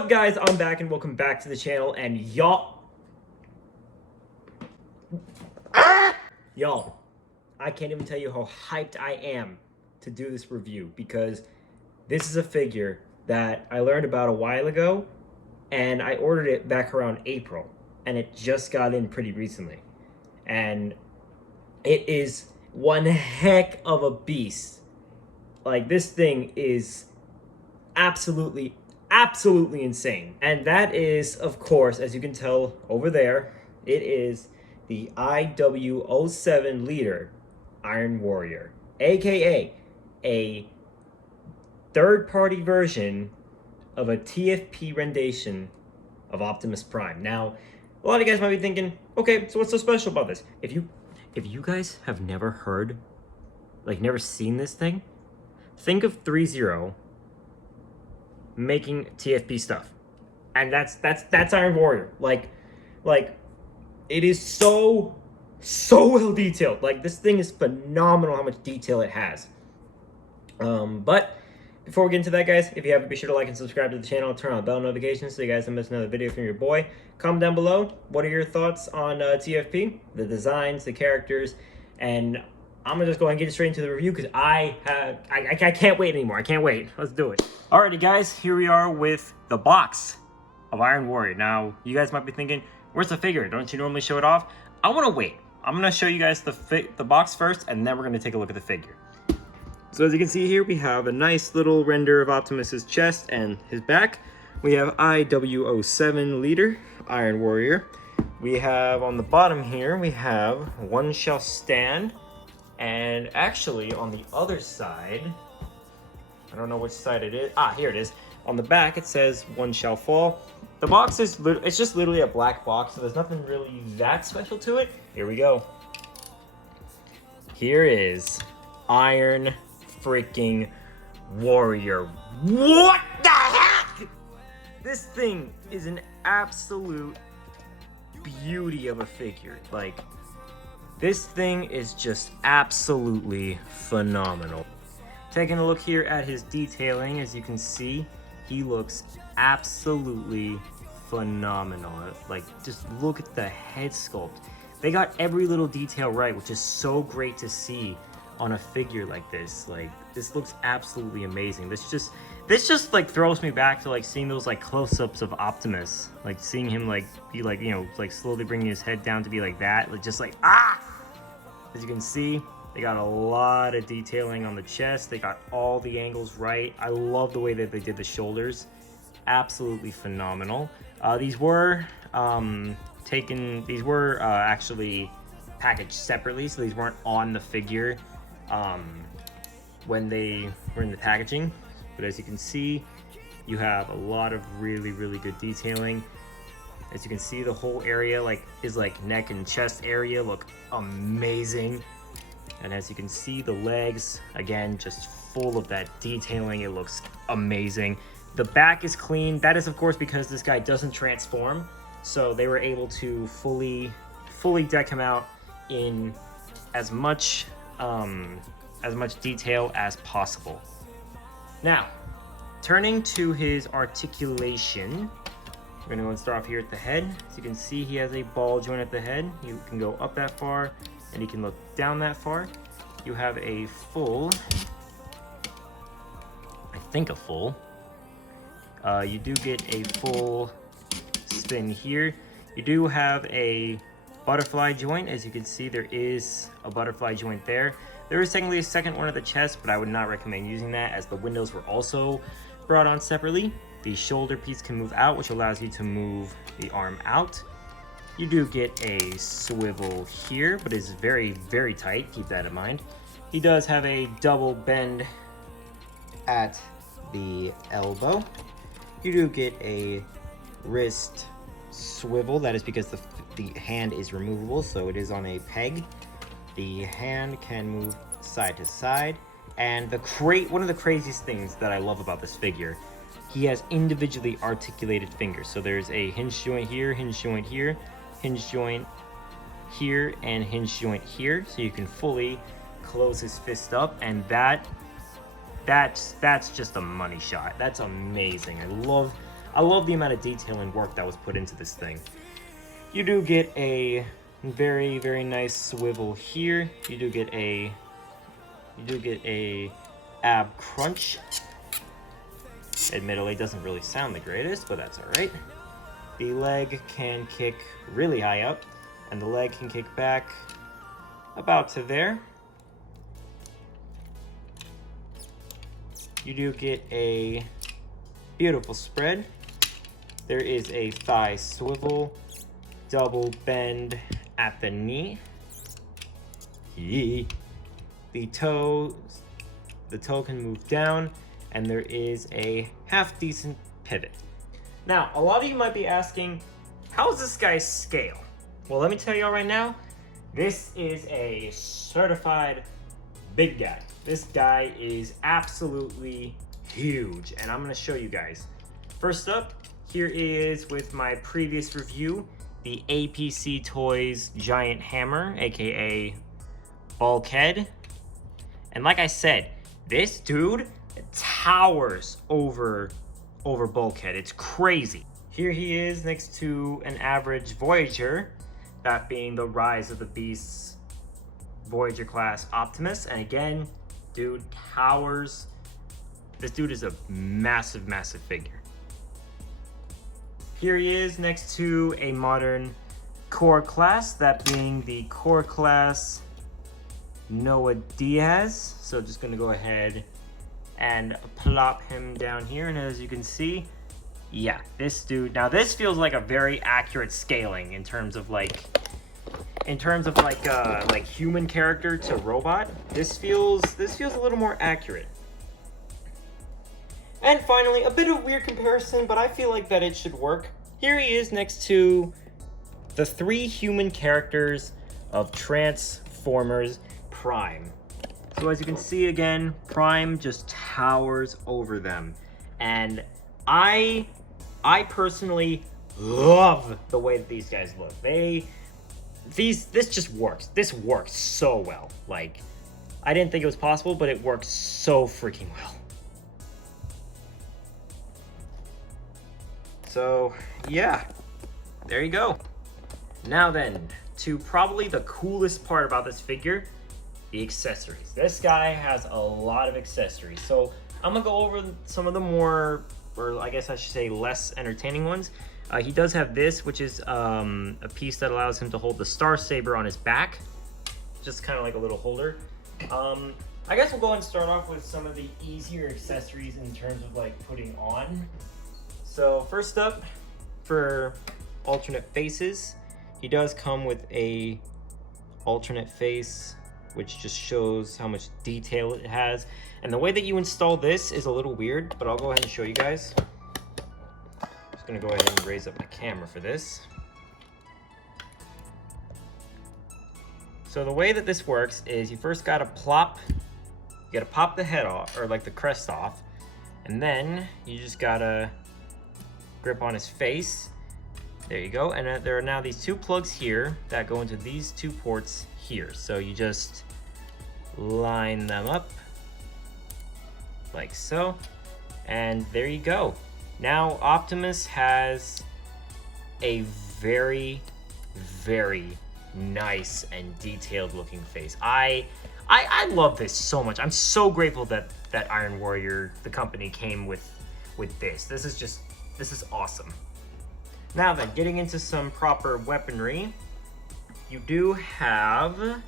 up, guys? I'm back and welcome back to the channel. And y'all, I can't even tell you how hyped I am to do this review, because this is a figure that I learned about a while ago, and I ordered it back around April, and it just got in pretty recently. And it is one heck of a beast. Like, this thing is absolutely insane. And that is, of course, as you can tell over there, it is the IW-07 leader Iron Warrior, aka a third-party version of a TFP rendition of Optimus Prime. Now, a lot of you guys might be thinking, okay, so what's so special about this? If you guys have never heard, like never seen this thing, think of 3-0 making TFP stuff, and that's Iron Warrior. Like it is so well detailed. Like, this thing is phenomenal how much detail it has. But before we get into that, guys, if you haven't, be sure to like and subscribe to the channel, turn on bell notifications so you guys don't miss another video from your boy. Comment down below, what are your thoughts on TFP, the designs, the characters, and I'm gonna just go ahead and get straight into the review, because I can't wait anymore. I can't wait. Let's do it. Alrighty, guys, here we are with the box of Iron Warrior. Now, you guys might be thinking, where's the figure? Don't you normally show it off? I want to wait. I'm gonna show you guys the box first, and then we're gonna take a look at the figure. So as you can see here, we have a nice little render of Optimus's chest and his back. We have IW-07 leader Iron Warrior. We have on the bottom here, we have One Shall Stand. And actually, on the other side, I don't know which side it is. Ah, here it is. On the back, it says One Shall Fall. The box is, it's just literally a black box, so there's nothing really that special to it. Here we go. Here is Iron freaking Warrior. What the heck? This thing is an absolute beauty of a figure. Like, this thing is just absolutely phenomenal. Taking a look here at his detailing, as you can see, he looks absolutely phenomenal. Like, just look at the head sculpt. They got every little detail right, which is so great to see on a figure like this. Like, this looks absolutely amazing. This just like throws me back to like seeing those like close-ups of Optimus, like seeing him like be like, you know, like slowly bringing his head down to be like that, like just like ah. As you can see, they got a lot of detailing on the chest. They got all the angles right. I love the way that they did the shoulders. Absolutely phenomenal. These were actually packaged separately, so these weren't on the figure when they were in the packaging. But as you can see, you have a lot of really good detailing. As you can see, the whole area is like neck and chest area look amazing. And as you can see, the legs, again, just full of that detailing. It looks amazing. The back is clean. That is, of course, because this guy doesn't transform. So they were able to fully deck him out in as much detail as possible. Now, turning to his articulation, we're gonna go and start off here at the head. As you can see, he has a ball joint at the head. You can go up that far, and you can look down that far. You have a full, you do get a full spin here. You do have a butterfly joint. As you can see, there is a butterfly joint there. There is technically a second one at the chest, but I would not recommend using that, as the windows were also brought on separately. The shoulder piece can move out, which allows you to move the arm out. You do get a swivel here, but it's very tight. Keep that in mind. He does have a double bend at the elbow. You do get a wrist swivel. That is because the hand is removable, so it is on a peg. The hand can move side to side. And one of the craziest things that I love about this figure, he has individually articulated fingers. So there's a hinge joint here, hinge joint here, hinge joint here, and hinge joint here. So you can fully close his fist up, and that's just a money shot. That's amazing. I love the amount of detail and work that was put into this thing. You do get a very, very nice swivel here. You do get a ab crunch. Admittedly, it doesn't really sound the greatest, but that's all right. The leg can kick really high up, and the leg can kick back about to there. You do get a beautiful spread. There is a thigh swivel, double bend at the knee. The toe can move down, and there is a half decent pivot. Now, a lot of you might be asking, how does this guy scale? Well, let me tell y'all right now, this is a certified big guy. This guy is absolutely huge, and I'm gonna show you guys. First up, here is with my previous review, the APC Toys Giant Hammer, aka Bulkhead. And like I said, this dude towers over Bulkhead. It's crazy. Here he is next to an average Voyager, that being the Rise of the Beasts Voyager class Optimus. And again, dude towers. This dude is a massive, massive figure. Here he is next to a modern core class, that being the core class Noah Diaz. So just gonna go ahead and plop him down here, and as you can see, yeah, this dude, now this feels like a very accurate scaling in terms of like human character to robot. This feels a little more accurate. And finally, a bit of a weird comparison, but I feel like that it should work. Here he is next to the 3 human characters of Transformers Prime. So as you can see again, Prime just towers over them. And I personally love the way that these guys look. This just works. This works so well. Like, I didn't think it was possible, but it works so freaking well. So, yeah, there you go. Now then, to probably the coolest part about this figure, the accessories. This guy has a lot of accessories. So I'm gonna go over some of the more, or I guess I should say less entertaining ones. He does have this, which is a piece that allows him to hold the Star Saber on his back. Just kind of like a little holder. I guess we'll go and start off with some of the easier accessories in terms of like putting on. So first up, for alternate faces, he does come with a alternate face, which just shows how much detail it has. And the way that you install this is a little weird, but I'll go ahead and show you guys. Just gonna go ahead and raise up my camera for this. So the way that this works is you first gotta pop the head off, or like the crest off, and then you just gotta grip on his face. There you go. And there are now these 2 plugs here that go into these 2 ports here. So you just line them up like so, and there you go. Now Optimus has a very, very nice and detailed looking face. I love this so much. I'm so grateful that Iron Warrior, the company, came with this. This is awesome. Now then, getting into some proper weaponry, you do have,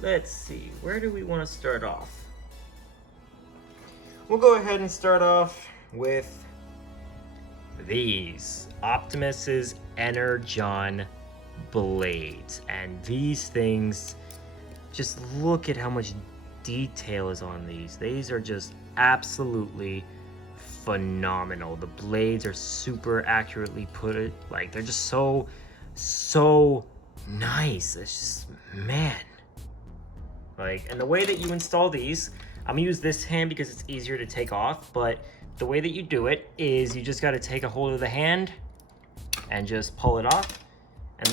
let's see, where do we want to start off? We'll go ahead and start off with these Optimus's Energon blades. And these things, just look at how much detail is on these. These are just absolutely phenomenal. The blades are super accurately put. Like, they're just so nice. It's just, man. Like, and the way that you install these, I'm gonna use this hand because it's easier to take off, but the way that you do it is you just got to take a hold of the hand and just pull it off, and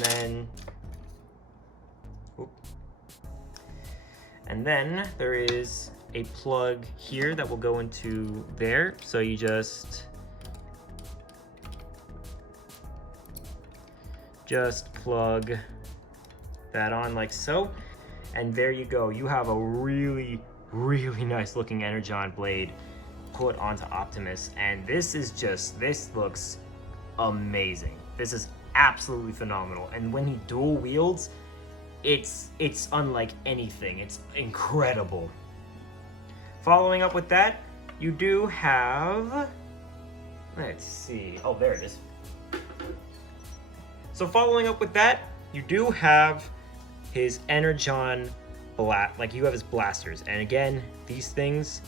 then there is a plug here that will go into there. So you just just plug that on like so, and there you go. You have a really nice looking Energon blade put onto Optimus, and this looks amazing. This is absolutely phenomenal, and when he dual wields, it's unlike anything. It's incredible. Following up with that, you do have, let's see, oh, there it is. So following up with that, you do have his Energon like you have his blasters, and again, these things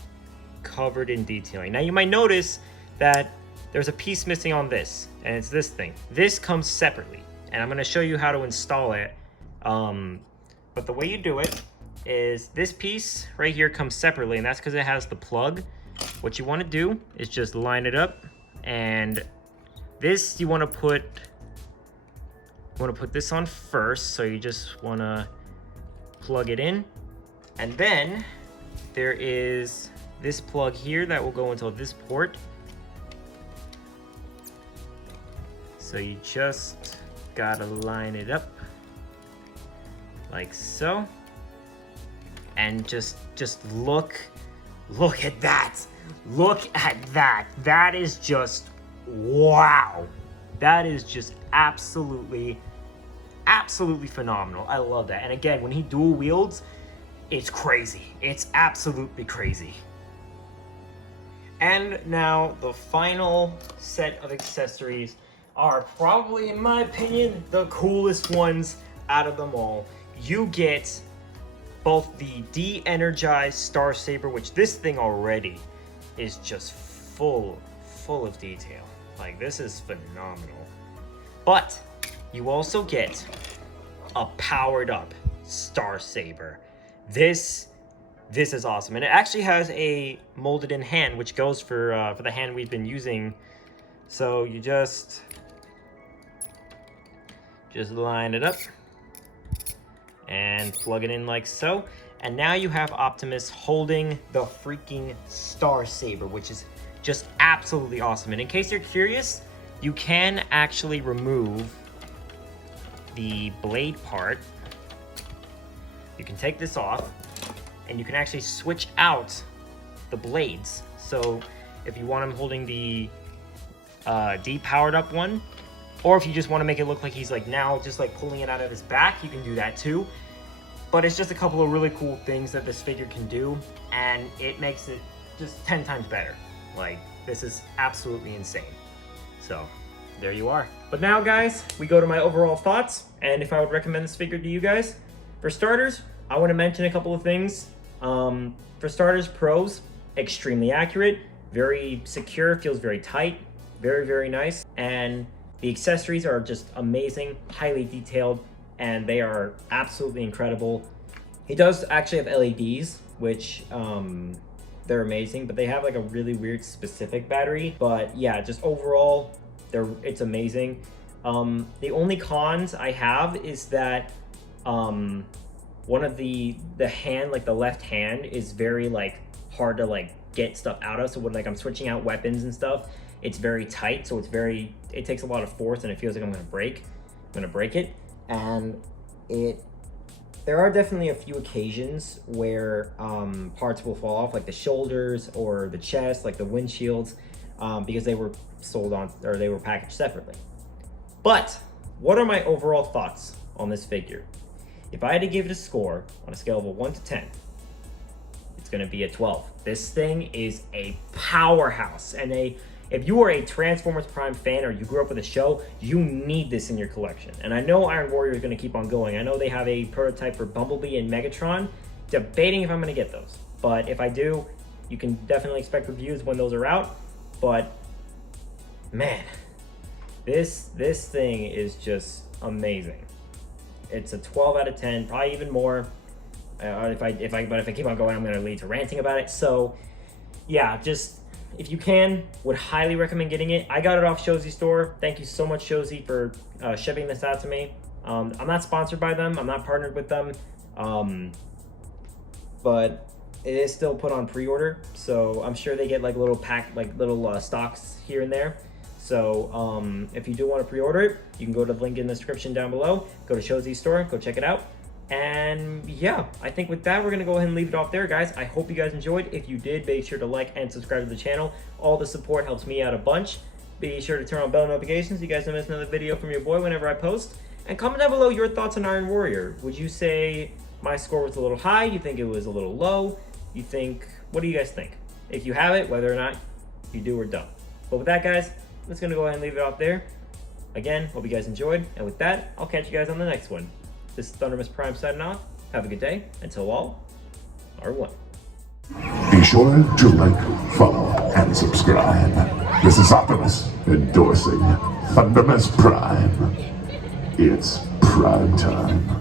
covered in detailing. Now you might notice that there's a piece missing on this, and it's this thing. This comes separately, and I'm going to show you how to install it. But the way you do it is this piece right here comes separately, and that's because it has the plug. What you want to do is just line it up, and this you want to put this on first. So you just want to plug it in, and then there is this plug here that will go into this port. So you just gotta line it up like so, and just look at that. Look at that. That is just wow. That is just absolutely phenomenal. I love that. And again, when he dual wields, it's crazy. It's absolutely crazy. And now the final set of accessories are probably, in my opinion, the coolest ones out of them all. You get both the de-energized Star Saber, which this thing already is just full of detail. Like, this is phenomenal. But you also get a powered up Star Saber. This is awesome, and it actually has a molded in hand, which goes for the hand we've been using. So you just line it up and plug it in like so, and now you have Optimus holding the freaking Star Saber, which is just absolutely awesome. And in case you're curious, you can actually remove the blade part. You can take this off, and you can actually switch out the blades. So if you want him holding the depowered up one, or if you just want to make it look like he's like now just like pulling it out of his back, you can do that too. But it's just a couple of really cool things that this figure can do, and it makes it just 10 times better. Like, this is absolutely insane. So there you are. But now, guys, we go to my overall thoughts and if I would recommend this figure to you guys. For starters, I want to mention a couple of things. For starters, pros, extremely accurate, very secure, feels very tight, very nice. And the accessories are just amazing, highly detailed, and they are absolutely incredible. He does actually have LEDs, which they're amazing, but they have like a really weird specific battery. But yeah, just overall, it's amazing. The only cons I have is that one of the hand, like the left hand, is very like hard to like get stuff out of. So when like I'm switching out weapons and stuff, it's very tight. So it takes a lot of force, and it feels like I'm gonna break it. And there are definitely a few occasions where parts will fall off, like the shoulders or the chest, like the windshields, because they were sold on, or they were packaged separately. But what are my overall thoughts on this figure? If I had to give it a score on a scale of a 1 to 10, it's gonna be a 12. This thing is a powerhouse, and if you are a Transformers Prime fan or you grew up with the show, you need this in your collection. And I know Iron Warrior is going to keep on going. I know they have a prototype for Bumblebee and Megatron. Debating if I'm going to get those. But if I do, you can definitely expect reviews when those are out. But man, this thing is just amazing. It's a 12 out of 10, probably even more. If I keep on going, I'm going to lead to ranting about it. So yeah, just, if you can, would highly recommend getting it. I got it off Shozy Store. Thank you so much, Shozy, for shipping this out to me. I'm not sponsored by them. I'm not partnered with them. But it is still put on pre-order. So I'm sure they get like little stocks here and there. So if you do want to pre-order it, you can go to the link in the description down below. Go to Shozy store, go check it out. And yeah, I think with that, we're going to go ahead and leave it off there, guys. I hope you guys enjoyed. If you did, make sure to like and subscribe to the channel. All the support helps me out a bunch. Be sure to turn on bell notifications so you guys don't miss another video from your boy whenever I post. And comment down below your thoughts on Iron Warrior. Would you say my score was a little high? You think it was a little low? You think, what do you guys think? If you have it, whether or not you do or don't. But with that, guys, I'm just going to go ahead and leave it off there. Again, hope you guys enjoyed. And with that, I'll catch you guys on the next one. This is Optimus Prime signing off. Have a good day. Until all are one. Be sure to like, follow, and subscribe. This is Optimus endorsing Optimus Prime. It's prime time.